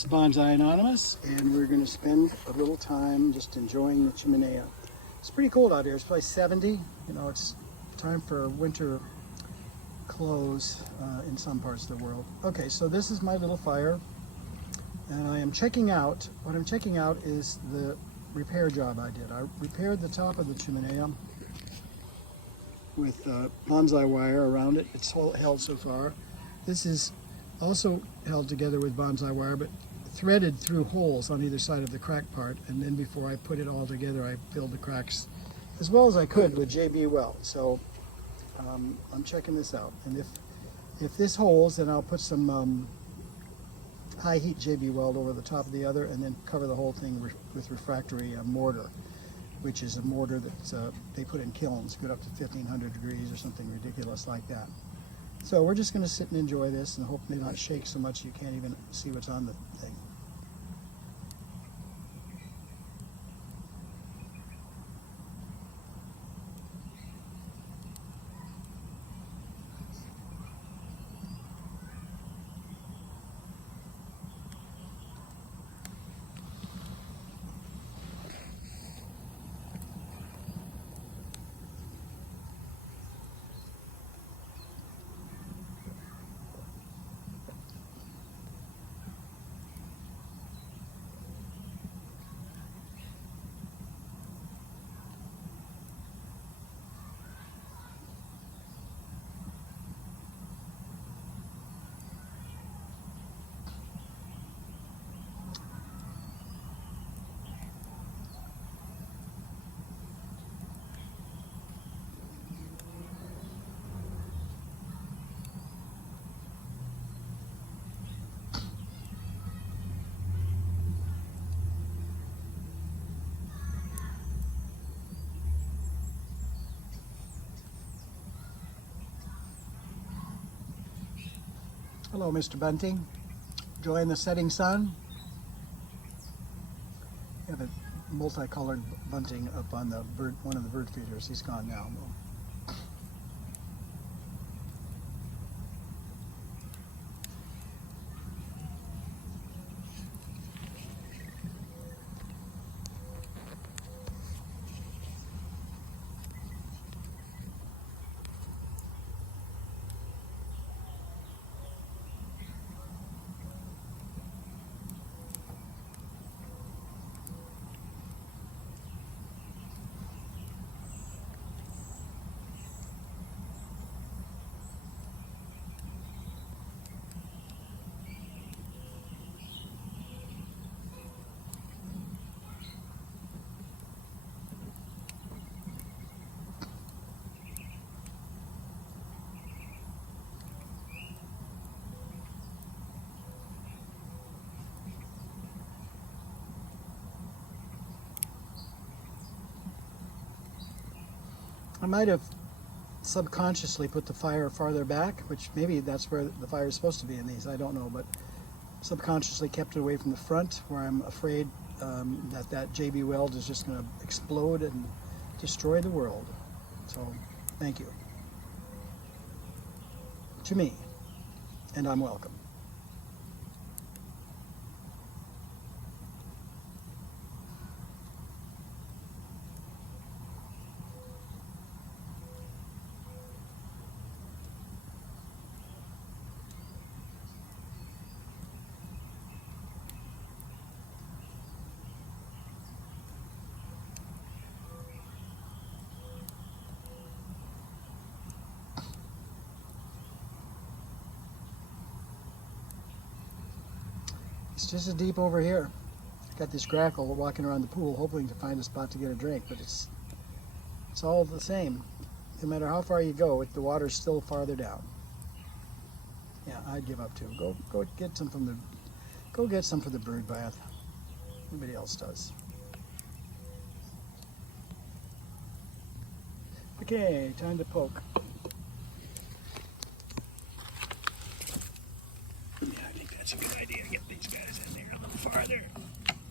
It's Bonsai Anonymous, and we're going to spend a little time just enjoying the Chimenea. It's pretty cold out here. It's probably 70. You know, it's time for winter clothes in some parts of the world. Okay, so this is my little fire, and I am checking out. What I'm checking out is the repair job I did. I repaired the top of the Chimenea with bonsai wire around it. It's held so far. This is also held together with bonsai wire, but threaded through holes on either side of the crack part. And then before I put it all together, I filled the cracks as well as I could with JB weld. So I'm checking this out. And if this holds, then I'll put some high heat JB weld over the top of the other, and then cover the whole thing with refractory mortar, which is a mortar that they put in kilns, good up to 1500 degrees or something ridiculous like that. So we're just going to sit and enjoy this and hopefully not shake so much you can't even see what's on the thing. Hello, Mr. Bunting. Enjoying the setting sun? We have a multicolored bunting up on the bird, one of the bird feeders. He's gone now. I might have subconsciously put the fire farther back, which maybe that's where the fire is supposed to be in these, I don't know, but subconsciously kept it away from the front, where I'm afraid that JB weld is just going to explode and destroy the world. So thank you to me, and I'm welcome. It's just as deep over here. Got this grackle walking around the pool hoping to find a spot to get a drink, but it's all the same. No matter how far you go, the water's still farther down. Yeah, I'd give up too. Go get some from the bird bath. Nobody else does. Okay, time to poke. Yeah, I think that's a good idea. Get these guys in there a little farther.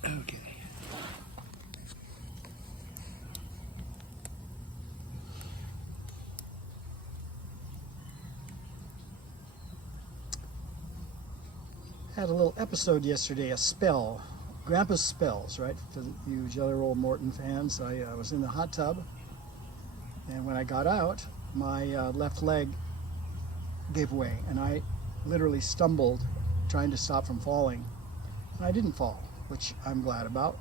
Okay. had a little episode yesterday, a spell, Grandpa's spells, right? For you Jelly Roll Morton fans, I was in the hot tub, and when I got out, my left leg gave way, and I literally stumbled trying to stop from falling. And I didn't fall, which I'm glad about,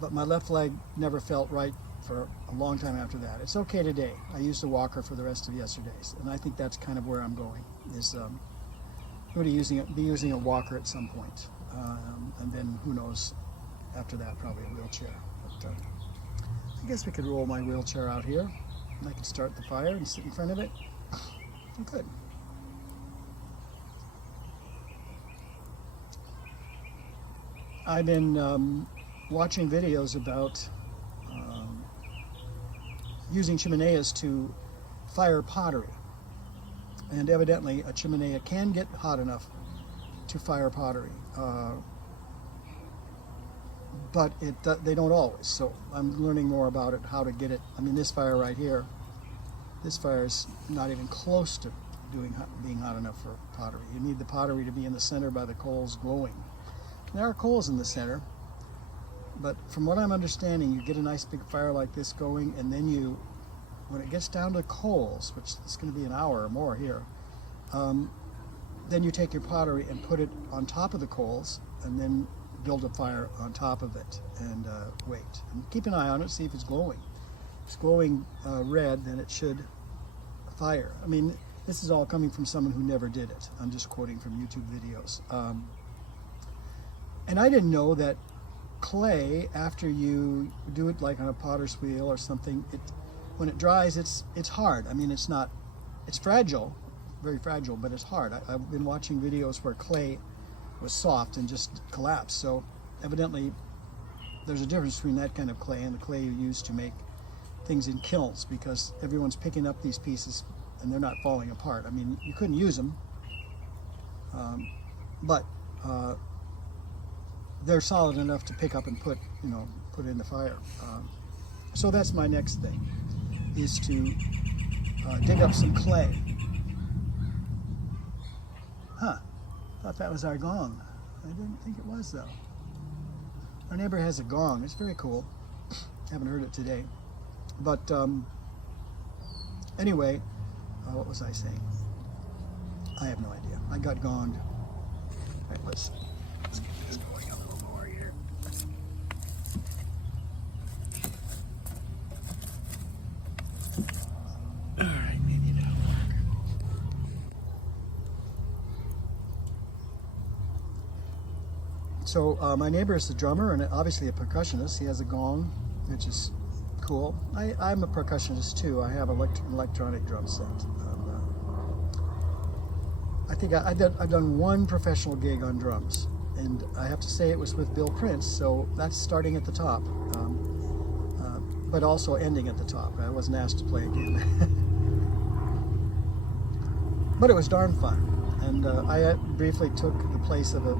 but my left leg never felt right for a long time after that. It's okay today. I used a walker for the rest of yesterday's, and I think that's kind of where I'm going, is going to be using a walker at some point. And then who knows, after that, probably a wheelchair. But I guess we could roll my wheelchair out here, and I could start the fire and sit in front of it. Good. I've been watching videos about using chimeneas to fire pottery. And evidently a chimenea can get hot enough to fire pottery. But they don't always. So I'm learning more about it, how to get it. I mean, this fire right here, this fire is not even close to being hot enough for pottery. You need the pottery to be in the center by the coals glowing. There are coals in the center, but from what I'm understanding, you get a nice big fire like this going, and then when it gets down to coals, which is going to be an hour or more here, then you take your pottery and put it on top of the coals, and then build a fire on top of it, and wait. And keep an eye on it, see if it's glowing. If it's glowing red, then it should fire. I mean, this is all coming from someone who never did it. I'm just quoting from YouTube videos. And I didn't know that clay, after you do it like on a potter's wheel or something, when it dries, it's hard. I mean, it's fragile, very fragile, but it's hard. I've been watching videos where clay was soft and just collapsed. So evidently there's a difference between that kind of clay and the clay you use to make things in kilns, because everyone's picking up these pieces and they're not falling apart. I mean, you couldn't use them, but they're solid enough to pick up and put in the fire. So that's my next thing, is to dig up some clay. Huh, thought that was our gong. I didn't think it was, though. Our neighbor has a gong. It's very cool. Haven't heard it today. But anyway, what was I saying? I have no idea. I got gonged. All right, let's get this going a little more here. All right, maybe that'll work. So my neighbor is a drummer and obviously a percussionist. He has a gong, which is cool. I'm a percussionist too. I have an electronic drum set. I think I've done one professional gig on drums, and I have to say it was with Bill Prince, so that's starting at the top, but also ending at the top. I wasn't asked to play again. But it was darn fun, and I briefly took the place of a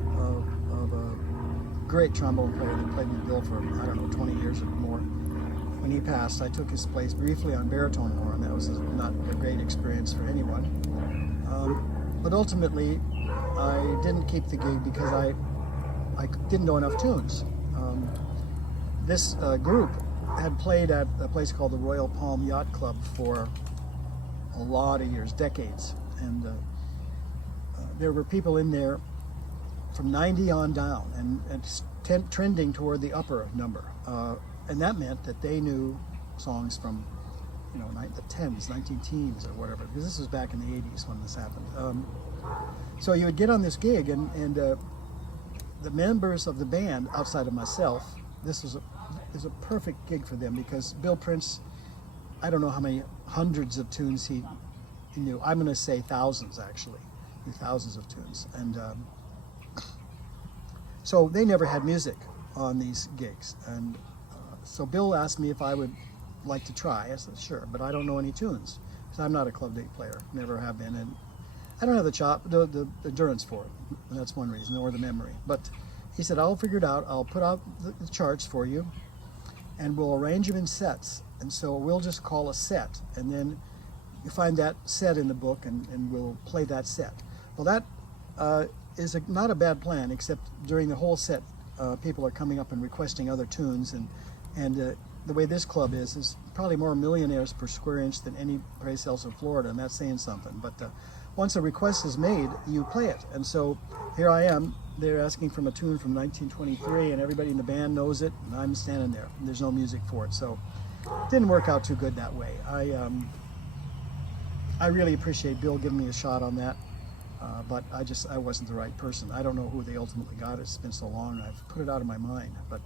great trombone player that played with Bill for, I don't know, 20 years or more. When he passed, I took his place briefly on baritone horn. That was not a great experience for anyone. But ultimately, I didn't keep the gig because I didn't know enough tunes. This group had played at a place called the Royal Palm Yacht Club for a lot of years, decades. And there were people in there from 90 on down, and trending toward the upper number. And that meant that they knew songs from, the 10s, 19 teens or whatever, because this was back in the 80s when this happened. So you would get on this gig, and the members of the band, outside of myself, this is a perfect gig for them, because Bill Prince, I don't know how many hundreds of tunes he knew. I'm going to say thousands, actually. He knew thousands of tunes. And so they never had music on these gigs. And so Bill asked me if I would like to try. I said, sure, but I don't know any tunes. So I'm not a club day player, never have been, and I don't have the endurance for it. That's one reason, or the memory. But he said, I'll figure it out. I'll put out the charts for you, and we'll arrange them in sets. And so we'll just call a set, and then you find that set in the book, and we'll play that set. Well, that is not a bad plan, except during the whole set, people are coming up and requesting other tunes, and the way this club is probably more millionaires per square inch than any place else in Florida, and that's saying something. But once a request is made, you play it. And so here I am. They're asking from a tune from 1923, and everybody in the band knows it, and I'm standing there, and there's no music for it. So it didn't work out too good that way. I really appreciate Bill giving me a shot on that, but I wasn't the right person. I don't know who they ultimately got. It's been so long, I've put it out of my mind. But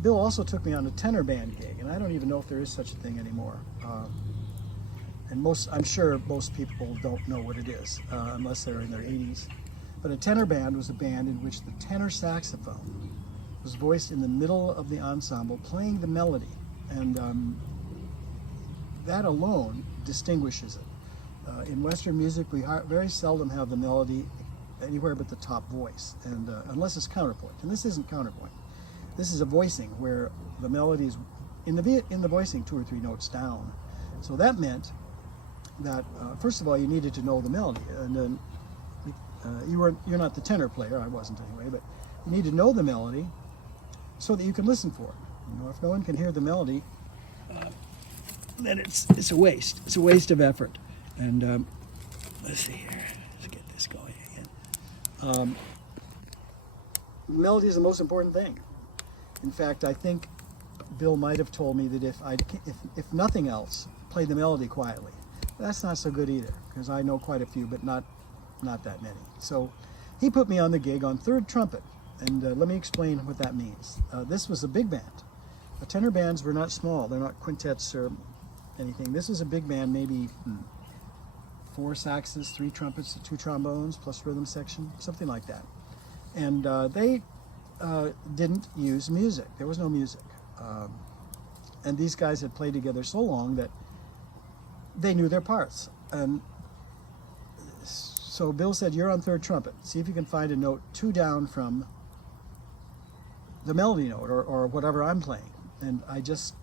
Bill also took me on a tenor band gig, and I don't even know if there is such a thing anymore. And I'm sure most people don't know what it is, unless they're in their 80s. But a tenor band was a band in which the tenor saxophone was voiced in the middle of the ensemble, playing the melody. And that alone distinguishes it. In Western music, we very seldom have the melody anywhere but the top voice, and unless it's counterpoint. And this isn't counterpoint. This is a voicing where the melody is in the voicing 2 or 3 notes down. So that meant that first of all, you needed to know the melody, and then you're not the tenor player. I wasn't anyway, but you need to know the melody so that you can listen for it. You know, if no one can hear the melody, then it's a waste. It's a waste of effort. And let's see here. Let's get this going again. Melody is the most important thing. In fact, I think Bill might have told me that if nothing else, play the melody quietly. That's not so good either, because I know quite a few, but not that many. So he put me on the gig on third trumpet, and let me explain what that means. This was a big band. The tenor bands were not small. They're not quintets or anything. This is a big band, maybe 4 saxes, 3 trumpets, 2 trombones, plus rhythm section, something like that. And they didn't use music. There was no music. And these guys had played together so long that they knew their parts. And so Bill said, you're on third trumpet. See if you can find a note 2 down from the melody note or whatever I'm playing. And I just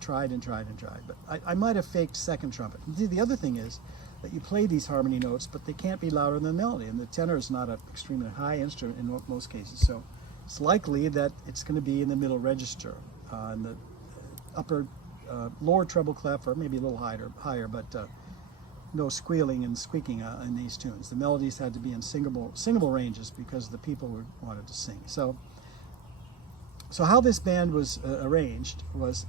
tried and tried and tried. But I might have faked second trumpet. The other thing is that you play these harmony notes, but they can't be louder than the melody. And the tenor is not an extremely high instrument in most cases. So it's likely that it's going to be in the middle register, in the upper, lower treble clef, or maybe a little higher, but no squealing and squeaking in these tunes. The melodies had to be in singable ranges because the people wanted to sing. So how this band was arranged was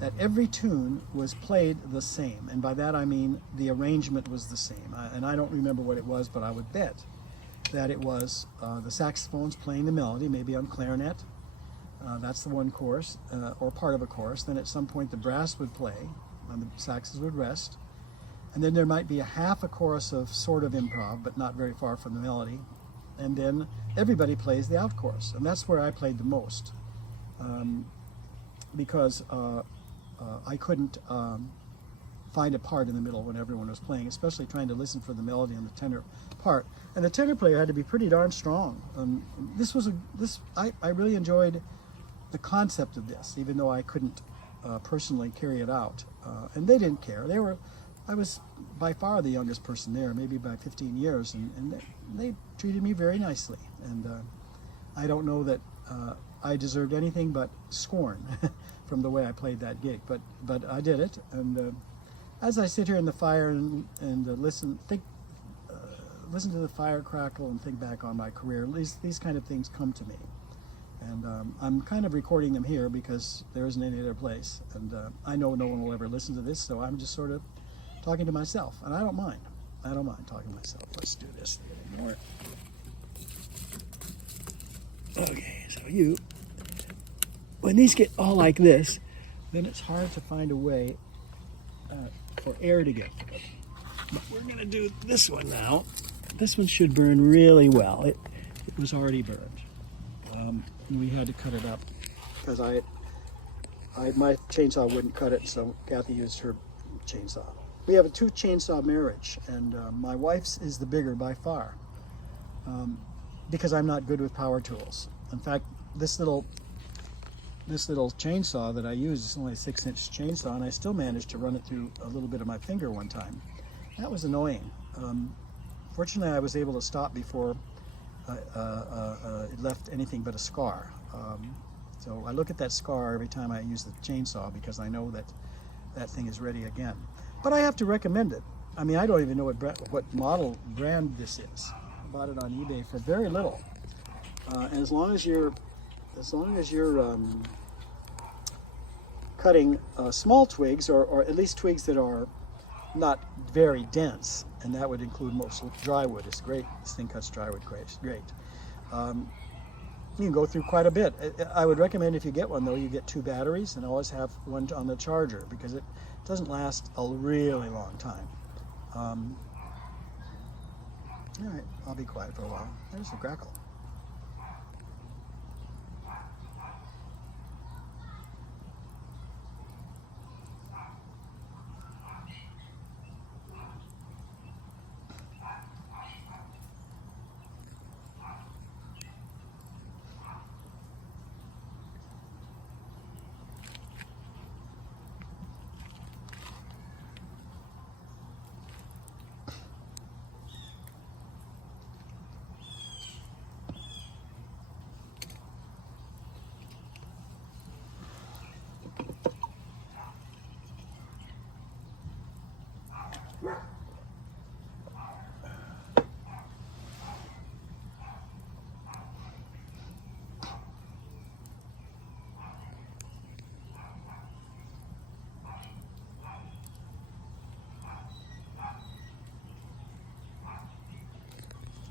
that every tune was played the same, and by that I mean the arrangement was the same. And I don't remember what it was, but I would bet that it was the saxophones playing the melody, maybe on clarinet. That's the one chorus, or part of a chorus. Then at some point the brass would play, and the saxes would rest. And then there might be a half a chorus of sort of improv, but not very far from the melody. And then everybody plays the out chorus, and that's where I played the most. Because I couldn't find a part in the middle when everyone was playing, especially trying to listen for the melody on the tenor part. And the tenor player had to be pretty darn strong. I really enjoyed the concept of this, even though I couldn't personally carry it out. And they didn't care. I was by far the youngest person there, maybe by 15 years, and they treated me very nicely. And I don't know that I deserved anything but scorn from the way I played that gig, but I did it. And as I sit here in the fire and listen to the fire crackle and think back on my career, at least these kind of things come to me. And I'm kind of recording them here because there isn't any other place. And I know no one will ever listen to this, so I'm just sort of talking to myself. And I don't mind. I don't mind talking to myself. Let's do this a little more. Okay, so when these get all like this, then it's hard to find a way for air to get through. But we're going to do this one now. This one should burn really well. It was already burned. And we had to cut it up because my chainsaw wouldn't cut it, so Kathy used her chainsaw. We have a 2 chainsaw marriage, and my wife's is the bigger by far, because I'm not good with power tools. In fact, this little chainsaw that I use is only a 6-inch chainsaw, and I still managed to run it through a little bit of my finger one time. That was annoying. Fortunately, I was able to stop before it left anything but a scar. So I look at that scar every time I use the chainsaw because I know that that thing is ready again. But I have to recommend it. I mean, I don't even know what model brand this is. I bought it on eBay for very little. And as long as you're cutting small twigs, or at least twigs that are not very dense, and that would include most dry wood. It's great. This thing cuts dry wood great. You can go through quite a bit. I would recommend, if you get one though, you get 2 batteries and always have one on the charger, because it doesn't last a really long time. All right, I'll be quiet for a while. There's the grackle.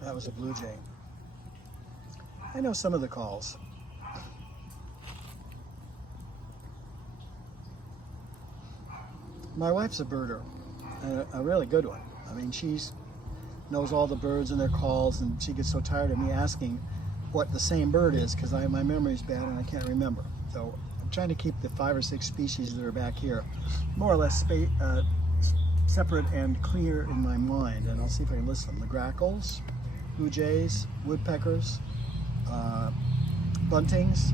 That was a blue jay. I know some of the calls. My wife's a birder, a really good one. I mean, she's knows all the birds and their calls, and she gets so tired of me asking what the same bird is because my memory's bad and I can't remember. So I'm trying to keep the 5 or 6 species that are back here more or less separate and clear in my mind, and I'll see if I can list them. The grackles, blue jays, woodpeckers, buntings,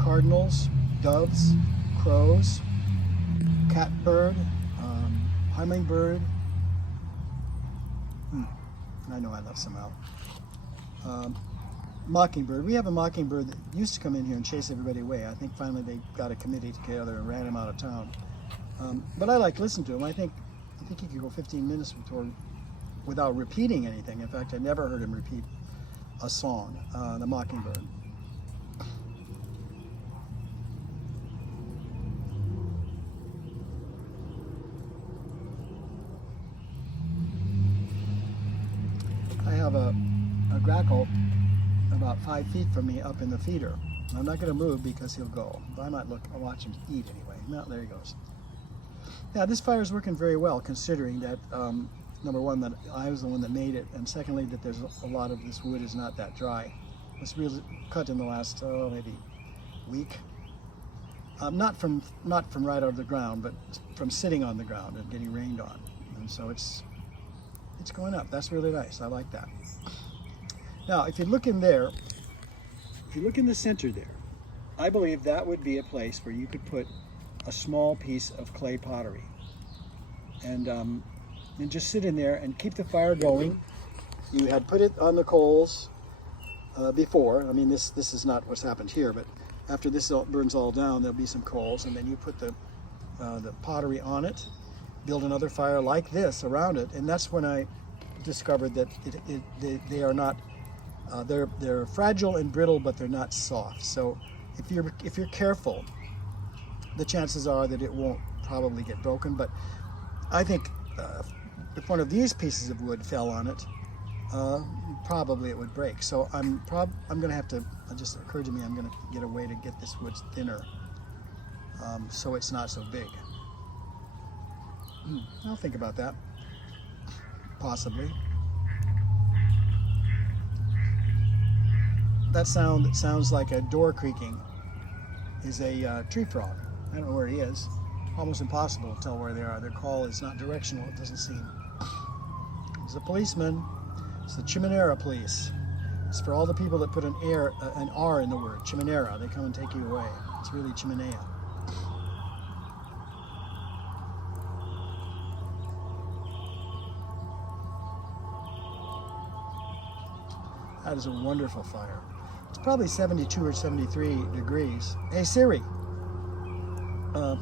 cardinals, doves, crows, catbird, hummingbird. I know I left some out. Mockingbird. We have a mockingbird that used to come in here and chase everybody away. I think finally they got a committee together and ran him out of town. But I like to listen to him. I think he could go 15 minutes without repeating anything. In fact, I never heard him repeat a song, the mockingbird. I have a grackle about 5 feet from me up in the feeder. I'm not going to move because he'll go. But I might I'll watch him eat anyway. No, there he goes. Yeah, this fire is working very well, considering that, number one, that I was the one that made it, and secondly, that there's a lot of this wood is not that dry. It's really cut in the last, maybe week. Not from right out of the ground, but from sitting on the ground and getting rained on. And so it's going up. That's really nice. I like that. Now, if you look in there, if you look in the center there, I believe that would be a place where you could put a small piece of clay pottery, and just sit in there and keep the fire going. You had put it on the coals before. I mean, this is not what's happened here, but after this burns all down, there'll be some coals, and then you put the pottery on it, build another fire like this around it, and that's when I discovered that they are not they're fragile and brittle, but they're not soft. So if you're careful, the chances are that it won't probably get broken. But I think if one of these pieces of wood fell on it, probably it would break. So I'm going to have to. It just occurred to me, I'm going to get a way to get this wood thinner, so it's not so big. I'll think about that. Possibly. That sound that sounds like a door creaking is a tree frog. I don't know where he is. Almost impossible to tell where they are. Their call is not directional, it doesn't seem. There's a policeman. It's the Chimenea police. It's for all the people that put an R in the word, Chimenea. They come and take you away. It's really Chimenea. That is a wonderful fire. It's probably 72 or 73 degrees. Hey Siri.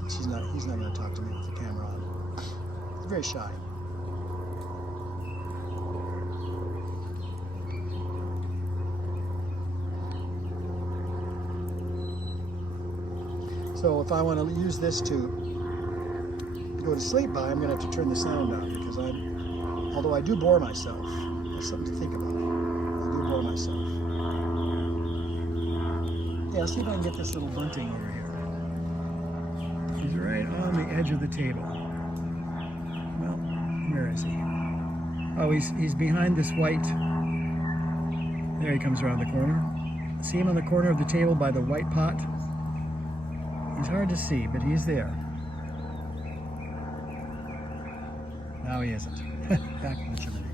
He's not going to talk to me with the camera on. He's very shy. So if I want to use this to go to sleep by, I'm going to have to turn the sound down because although I do bore myself, that's something to think about. I do bore myself. Yeah, let's see if I can get this little bunting over here. He's right on the edge of the table. Well, where is he? Oh, he's behind this white. There he comes around the corner. See him on the corner of the table by the white pot? He's hard to see, but he's there. Now he isn't. Back in the chiminea.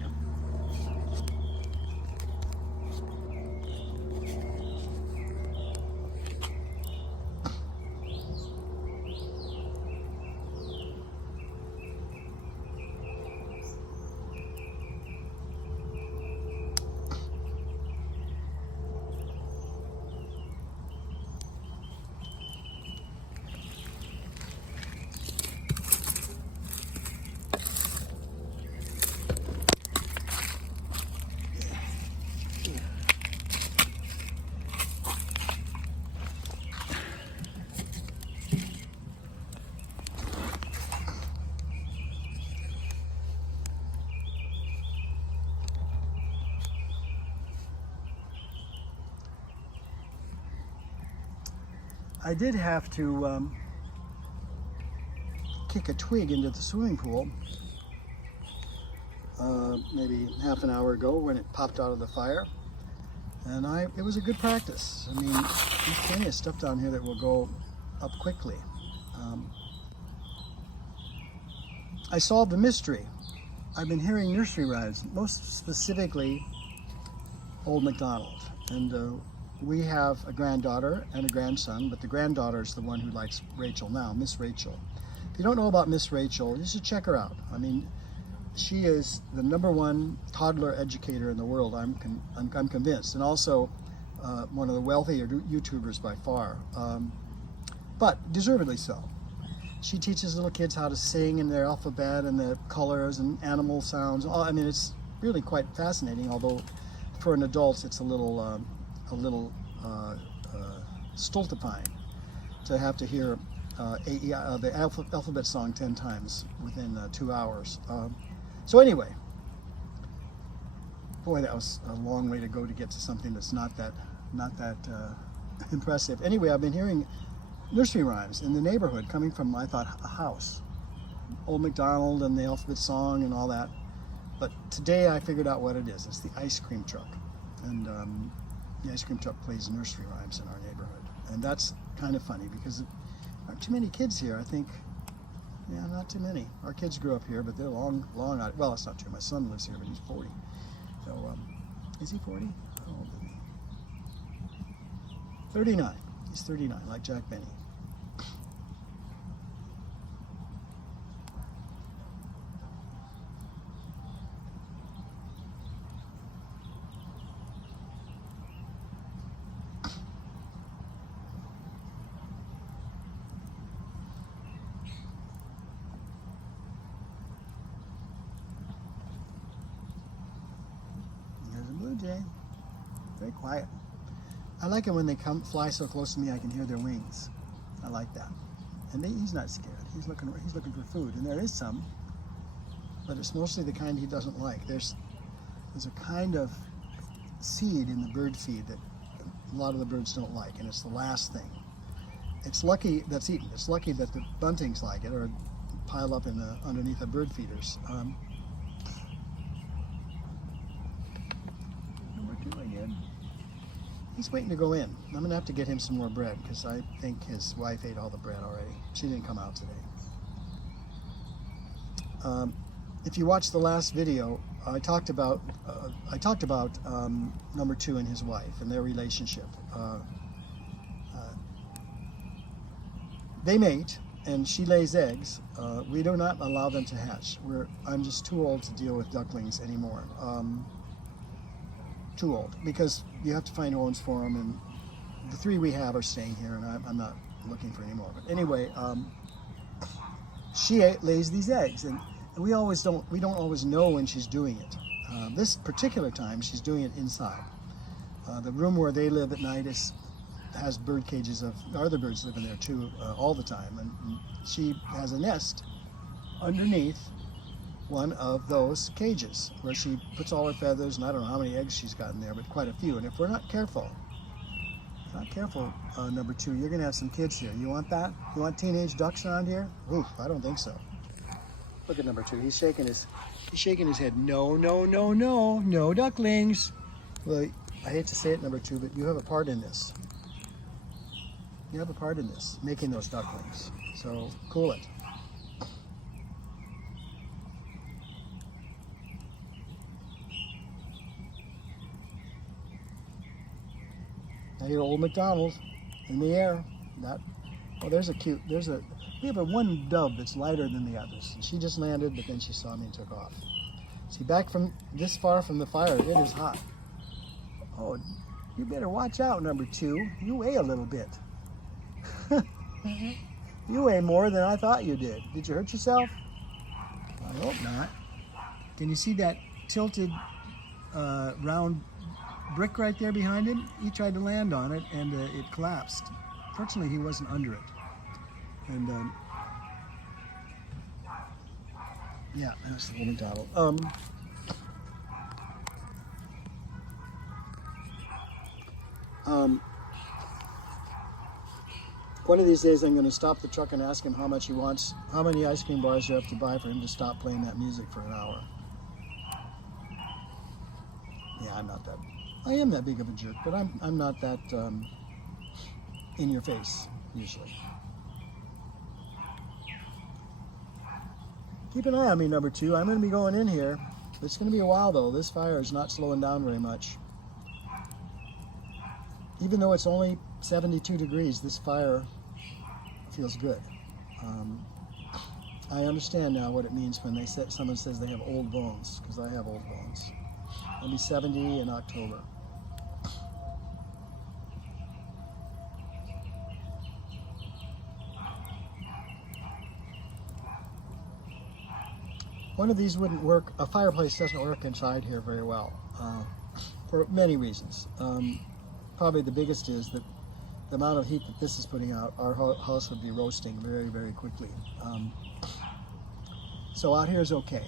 I did have to kick a twig into the swimming pool maybe half an hour ago when it popped out of the fire, and it was a good practice. I mean, there's plenty of stuff down here that will go up quickly. I solved a mystery. I've been hearing nursery rhymes, most specifically Old MacDonald, and we have a granddaughter and a grandson, but the granddaughter is the one who likes Rachel now, Miss Rachel. If you don't know about Miss Rachel, you should check her out. I mean, she is the #1 toddler educator in the world, I'm convinced, and also one of the wealthier YouTubers by far, but deservedly so. She teaches little kids how to sing and their alphabet and the colors and animal sounds. I mean, it's really quite fascinating, although for an adult it's a little stultifying to have to hear the alphabet song 10 times within 2 hours. So anyway, boy, that was a long way to go to get to something that's not that impressive. Anyway, I've been hearing nursery rhymes in the neighborhood coming from, I thought, a house. Old MacDonald and the alphabet song and all that. But today I figured out what it is. It's the ice cream truck. And the ice cream truck plays nursery rhymes in our neighborhood. And that's kind of funny because there aren't too many kids here, I think. Yeah, not too many. Our kids grew up here, but they're long out. Well, that's not true. My son lives here, but he's 40. So, is he 40? How old is he? 39. He's 39, like Jack Benny. Blue jay, very quiet. I like it when they fly so close to me I can hear their wings. I like that. And he's not scared. He's looking for food, and there is some, but it's mostly the kind he doesn't like. There's a kind of seed in the bird feed that a lot of the birds don't like, and it's the last thing. It's lucky that's eaten. It's lucky that the buntings like it or pile up underneath the bird feeders. He's waiting to go in. I'm going to have to get him some more bread because I think his wife ate all the bread already. She didn't come out today. If you watched the last video, I talked about number 2 and his wife and their relationship. They mate, and she lays eggs. We do not allow them to hatch. I'm just too old to deal with ducklings anymore. too old, because you have to find homes for them, and the 3 we have are staying here, and I'm not looking for any more. But anyway, she lays these eggs, and we don't always know when she's doing it. This particular time, she's doing it inside. The room where they live at night has bird cages of other birds living there too, all the time, and she has a nest underneath one of those cages where she puts all her feathers, and I don't know how many eggs she's got in there, but quite a few. And if we're not careful, number 2, you're gonna have some kids here. You want that? You want teenage ducks around here? Oof, I don't think so. Look at number 2. He's shaking his head. No, no, no, no, no ducklings. Well, I hate to say it, number 2, but you have a part in this. You have a part in this, making those ducklings. So cool it. I hear Old MacDonald in the air. We have one dove that's lighter than the others. And she just landed, but then she saw me and took off. See, back from this far from the fire, it is hot. Oh, you better watch out, number 2. You weigh a little bit. You weigh more than I thought you did. Did you hurt yourself? I hope not. Can you see that tilted round brick right there behind him? He tried to land on it, and it collapsed. Fortunately, he wasn't under it. And yeah, that's the woman towel. One of these days, I'm going to stop the truck and ask him how much he wants, how many ice cream bars you have to buy for him to stop playing that music for an hour. Yeah, I am that big of a jerk, but I'm not that in your face usually. Keep an eye on me, number 2. I'm going to be going in here. It's going to be a while though. This fire is not slowing down very much. Even though it's only 72 degrees, this fire feels good. I understand now what it means when someone says they have old bones, because I have old bones. I'll be 70 in October. One of these wouldn't work. A fireplace doesn't work inside here very well, for many reasons. Probably the biggest is that the amount of heat that this is putting out, our house would be roasting very, very quickly. So out here is okay.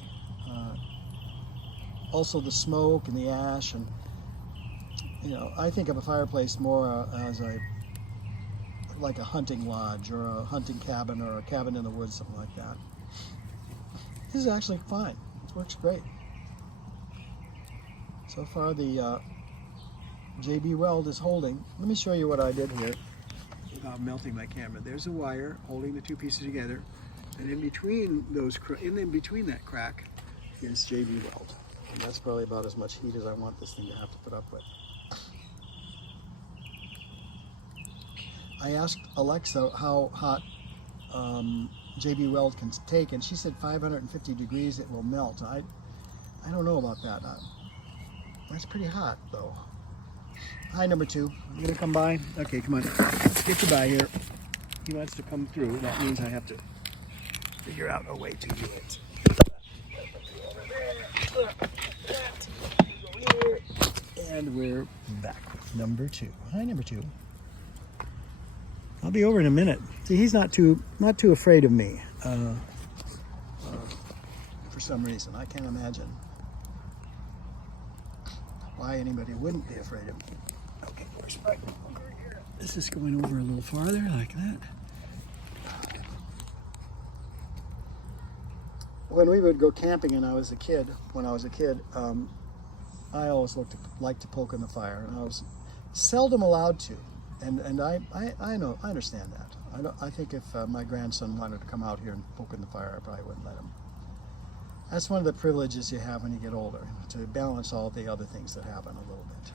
Also the smoke and the ash, and I think of a fireplace more as like a hunting lodge or a hunting cabin or a cabin in the woods, something like that. This is actually fine. It works great. So far the JB Weld is holding. Let me show you what I did here without melting my camera. There's a wire holding the 2 pieces together, and in between that crack is JB Weld. And that's probably about as much heat as I want this thing to have to put up with. I asked Alexa how hot JB Weld can take, and she said 550 degrees it will melt. I don't know about that. That's pretty hot though. Hi, number 2. You gonna come by? Okay, come on. Let's get you by here. He wants to come through. That means I have to figure out a way to do it. And we're back with number 2. Hi, number 2. I'll be over in a minute. See, he's not too afraid of me for some reason. I can't imagine why anybody wouldn't be afraid of me. Okay, where's my over here? This is going over a little farther, like that. When we would go camping when I was a kid, I always liked to poke in the fire, and I was seldom allowed to. And I understand that. I think if my grandson wanted to come out here and poke in the fire, I probably wouldn't let him. That's one of the privileges you have when you get older, to balance all the other things that happen a little bit.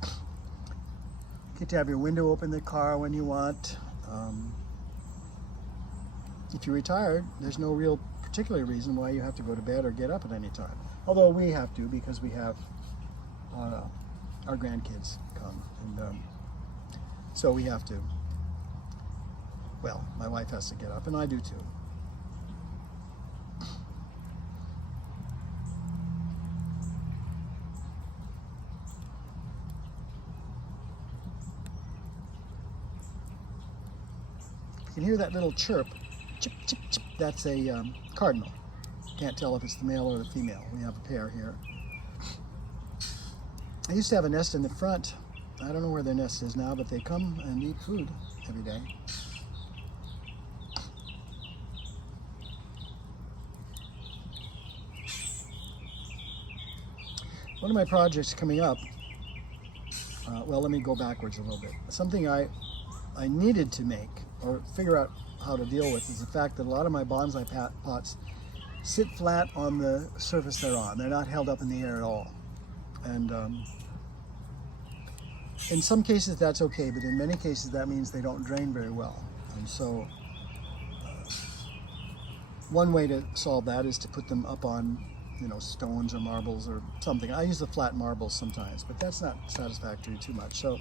You get to have your window open in the car when you want. If you're retired, there's no real particular reason why you have to go to bed or get up at any time. Although we have to, because we have our grandkids come, and so we have to. Well, my wife has to get up, and I do too. You can hear that little chirp, chip, chip, chip. That's a cardinal. Can't tell if it's the male or the female. We have a pair here. I used to have a nest in the front. I don't know where their nest is now, but they come and eat food every day. One of my projects coming up, well, let me go backwards a little bit. Something I needed to make or figure out how to deal with is the fact that a lot of my bonsai pots sit flat on the surface they're on. They're not held up in the air at all. And in some cases that's okay, but in many cases that means they don't drain very well. And so one way to solve that is to put them up on, stones or marbles or something. I use the flat marbles sometimes, but that's not satisfactory too much. So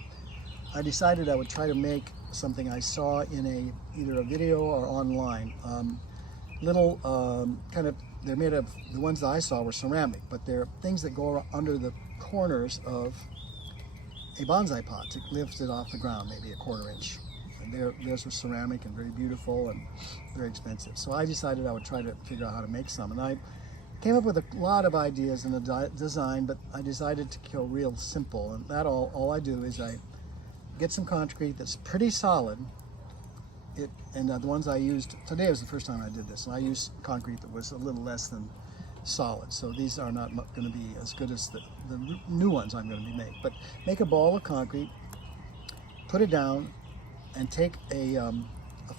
I decided I would try to make something I saw in either a video or online. Little they're made of, the ones that I saw were ceramic, but they're things that go under the corners of a bonsai pot to lift it off the ground, maybe a 1/4 inch. And theirs were ceramic and very beautiful and very expensive. So I decided I would try to figure out how to make some. And I came up with a lot of ideas in the design, but I decided to go real simple. And that all I do is I get some concrete that's pretty solid. The ones I used, today was the first time I did this, and I used concrete that was a little less than solid. So these are not going to be as good as the new ones I'm going to be making. But make a ball of concrete, put it down, and take a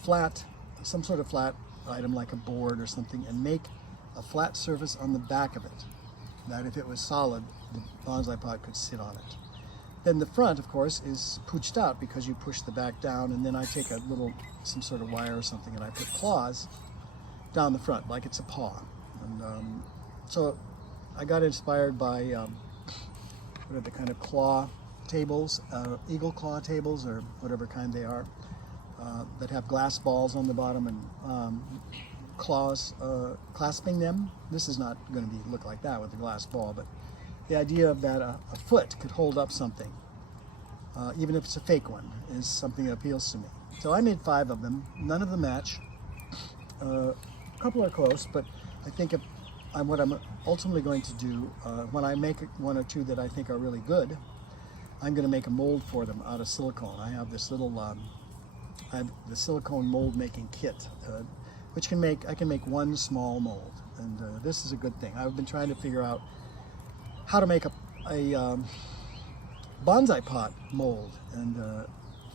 flat, some sort of flat item like a board or something, and make a flat surface on the back of it, that if it was solid, the bonsai pot could sit on it. Then the front, of course, is pooched out because you push the back down, and then I take some sort of wire or something, and I put claws down the front like it's a paw. And so I got inspired by what are the kind of claw tables, eagle claw tables or whatever kind they are, that have glass balls on the bottom and claws clasping them. This is not going to look like that with a glass ball, but the idea that a foot could hold up something, even if it's a fake one, is something that appeals to me. So I made 5 of them. None of them match. A couple are close, but I think what I'm ultimately going to do, when I make 1 or 2 that I think are really good, I'm going to make a mold for them out of silicone. I have this little, I have the silicone mold making kit, which I can make 1 small mold, and this is a good thing. I've been trying to figure out how to make a bonsai pot mold, and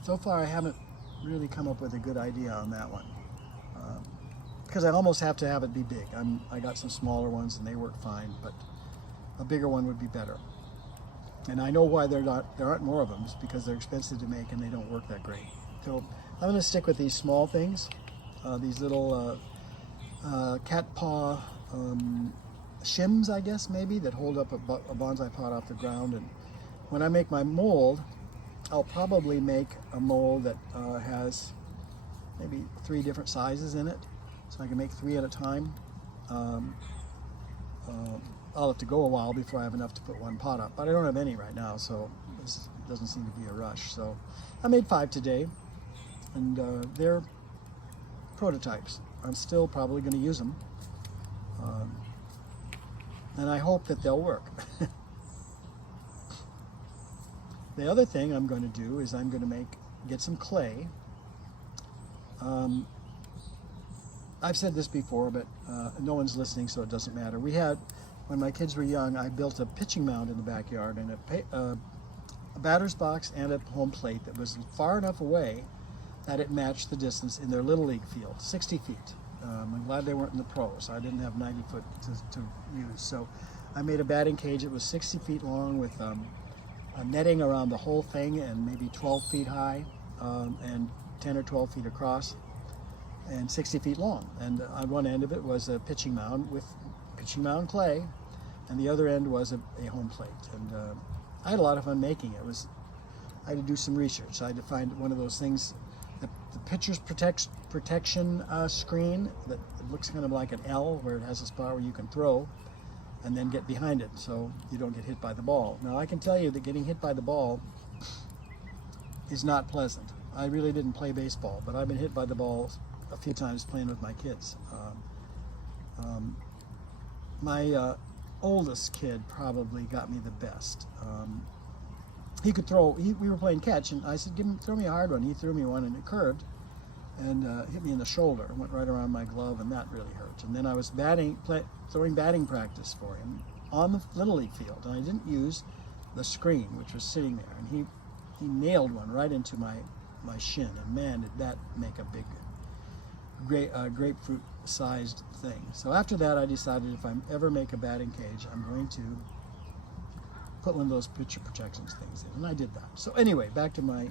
so far I haven't really come up with a good idea on that one, because I almost have to have it be big. I got some smaller ones and they work fine, but a bigger one would be better. And I know why there aren't more of them. It's because they're expensive to make and they don't work that great. So I'm going to stick with these small things, these little cat paw shims, I guess, maybe, that hold up a bonsai pot off the ground. And when I make my mold, I'll probably make a mold that has maybe 3 different sizes in it, so I can make 3 at a time. I'll have to go a while before I have enough to put 1 pot up, but I don't have any right now, so this doesn't seem to be a rush. So I made 5 today, and they're prototypes. I'm still probably going to use them, and I hope that they'll work. The other thing I'm going to do is I'm going to get some clay. I've said this before, but no one's listening, so it doesn't matter. When my kids were young, I built a pitching mound in the backyard, and a batter's box and a home plate that was far enough away that it matched the distance in their Little League field, 60 feet. I'm glad they weren't in the pros. I didn't have 90 foot to use. So I made a batting cage that was 60 feet long with a netting around the whole thing and maybe 12 feet high and 10 or 12 feet across and 60 feet long. And on one end of it was a pitching mound with pitching mound clay, and the other end was a home plate. And I had a lot of fun making it. I had to do some research. I had to find one of those things, the pitcher's protection screen that looks kind of like an L, where it has a spot where you can throw and then get behind it so you don't get hit by the ball. Now I can tell you that getting hit by the ball is not pleasant. I really didn't play baseball, but I've been hit by the ball a few times playing with my kids. My oldest kid probably got me the best. He could throw. We were playing catch, and I said, throw me a hard one. He threw me one, and it curved and hit me in the shoulder. It went right around my glove, and that really hurt. And then I was throwing batting practice for him on the Little League field, and I didn't use the screen, which was sitting there. And he nailed one right into my shin, and man, did that make a big, grapefruit-sized thing. So after that, I decided if I ever make a batting cage, I'm going to put one of those pitcher protection things in, and I did that. So anyway, back to my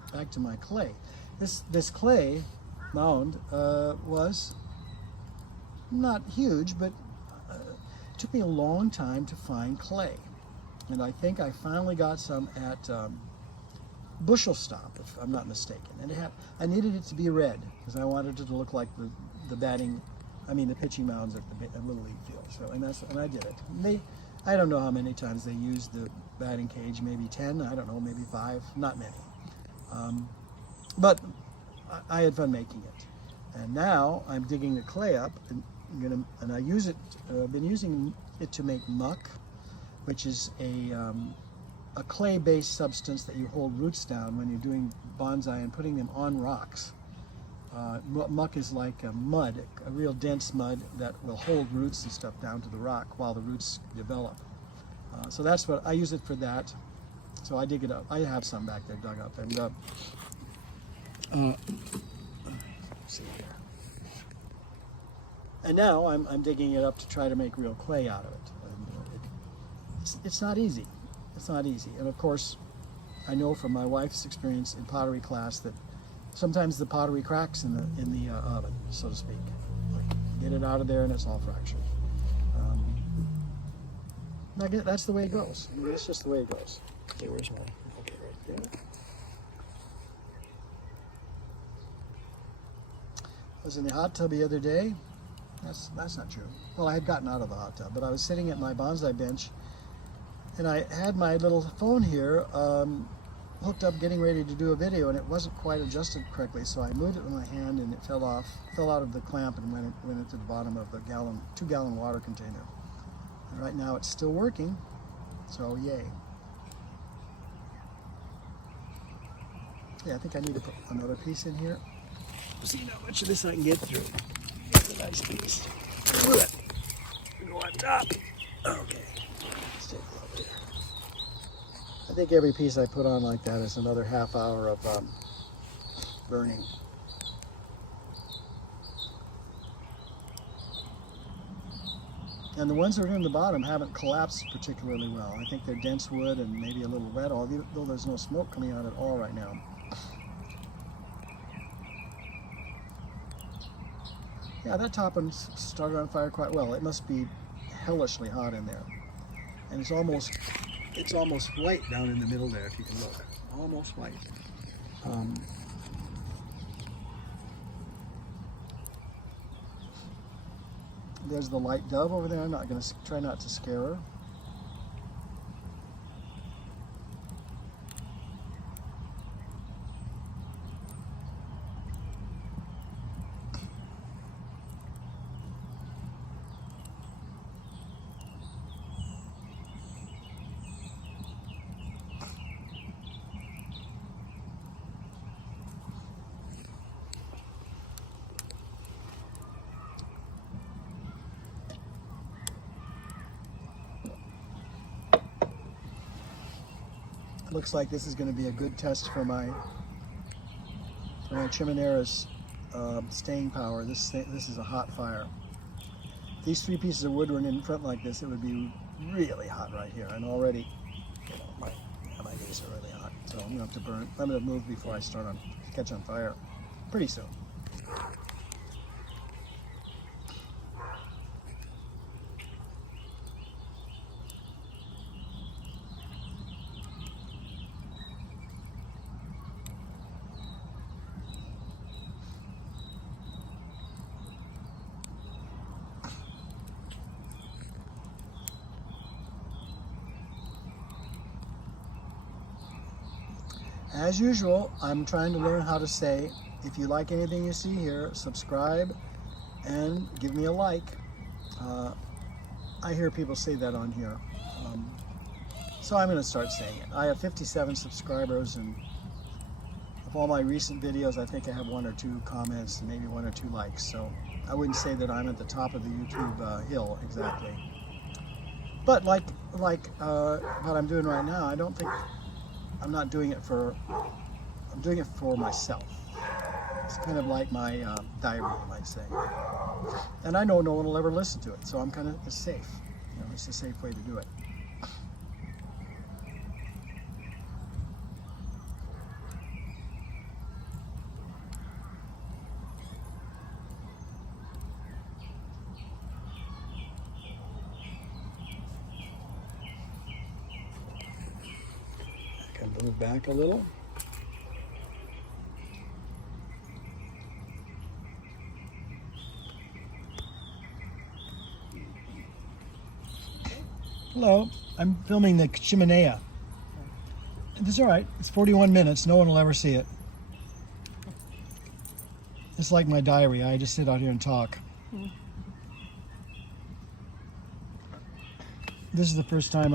clay. This clay mound was not huge, but it took me a long time to find clay, and I think I finally got some at Bushel Stop, if I'm not mistaken. And I needed it to be red because I wanted it to look like the pitching mounds at the Little League field. So and I did it. I don't know how many times they used the batting cage, maybe 10, I don't know, maybe 5, not many. But I had fun making it. And now I'm digging the clay up, and I use it. I've been using it to make muck, which is a clay-based substance that you hold roots down when you're doing bonsai and putting them on rocks. Muck is like a mud, a real dense mud that will hold roots and stuff down to the rock while the roots develop. So that's what I use it for. That. So I dig it up. I have some back there dug up, and let's see here. And now I'm digging it up to try to make real clay out of it. And it's not easy. It's not easy. And of course, I know from my wife's experience in pottery class that sometimes the pottery cracks in the oven, so to speak. Like, get it out of there and it's all fractured. That's the way it goes. I mean, that's just the way it goes. Okay, where's my? Okay, right there. I was in the hot tub the other day. That's not true. Well, I had gotten out of the hot tub, but I was sitting at my bonsai bench, and I had my little phone here hooked up, getting ready to do a video, and it wasn't quite adjusted correctly, so I moved it with my hand, and it fell out of the clamp and went into the bottom of the 2-gallon water container. And right now it's still working, so yay. Yeah, I think I need to put another piece in here. See how much of this I can get through. It's a nice piece. Go on top. Okay. Let's take a look here. I think every piece I put on like that is another half hour of burning. And the ones that are in the bottom haven't collapsed particularly well. I think they're dense wood and maybe a little wet, although there's no smoke coming out at all right now. Yeah, that top one started on fire quite well. It must be hellishly hot in there. And it's almost white down in the middle there, if you can look. Almost white. There's the light dove over there. I'm not going to try not to scare her. Looks like this is going to be a good test for my Chimenea's staying power. This is a hot fire. If these 3 pieces of wood were in front like this, it would be really hot right here. And already, my days are really hot. So I'm going to have to burn. I'm going to move before I start catch on fire pretty soon. as usual, I'm trying to learn how to say, if you like anything you see here, subscribe and give me a like. I hear people say that on here. So I'm going to start saying it. I have 57 subscribers, and of all my recent videos, I think I have 1 or 2 comments and maybe 1 or 2 likes. So I wouldn't say that I'm at the top of the YouTube hill exactly. But like what I'm doing right now, I'm not doing it for, I'm doing it for myself. It's kind of like my diary, you might say. And I know no one will ever listen to it, so I'm kind of safe. You know, it's a safe way to do it. I can move back a little. Hello, I'm filming the Chimenea. It's all right. It's 41 minutes. No one will ever see it. It's like my diary. I just sit out here and talk. This is the first time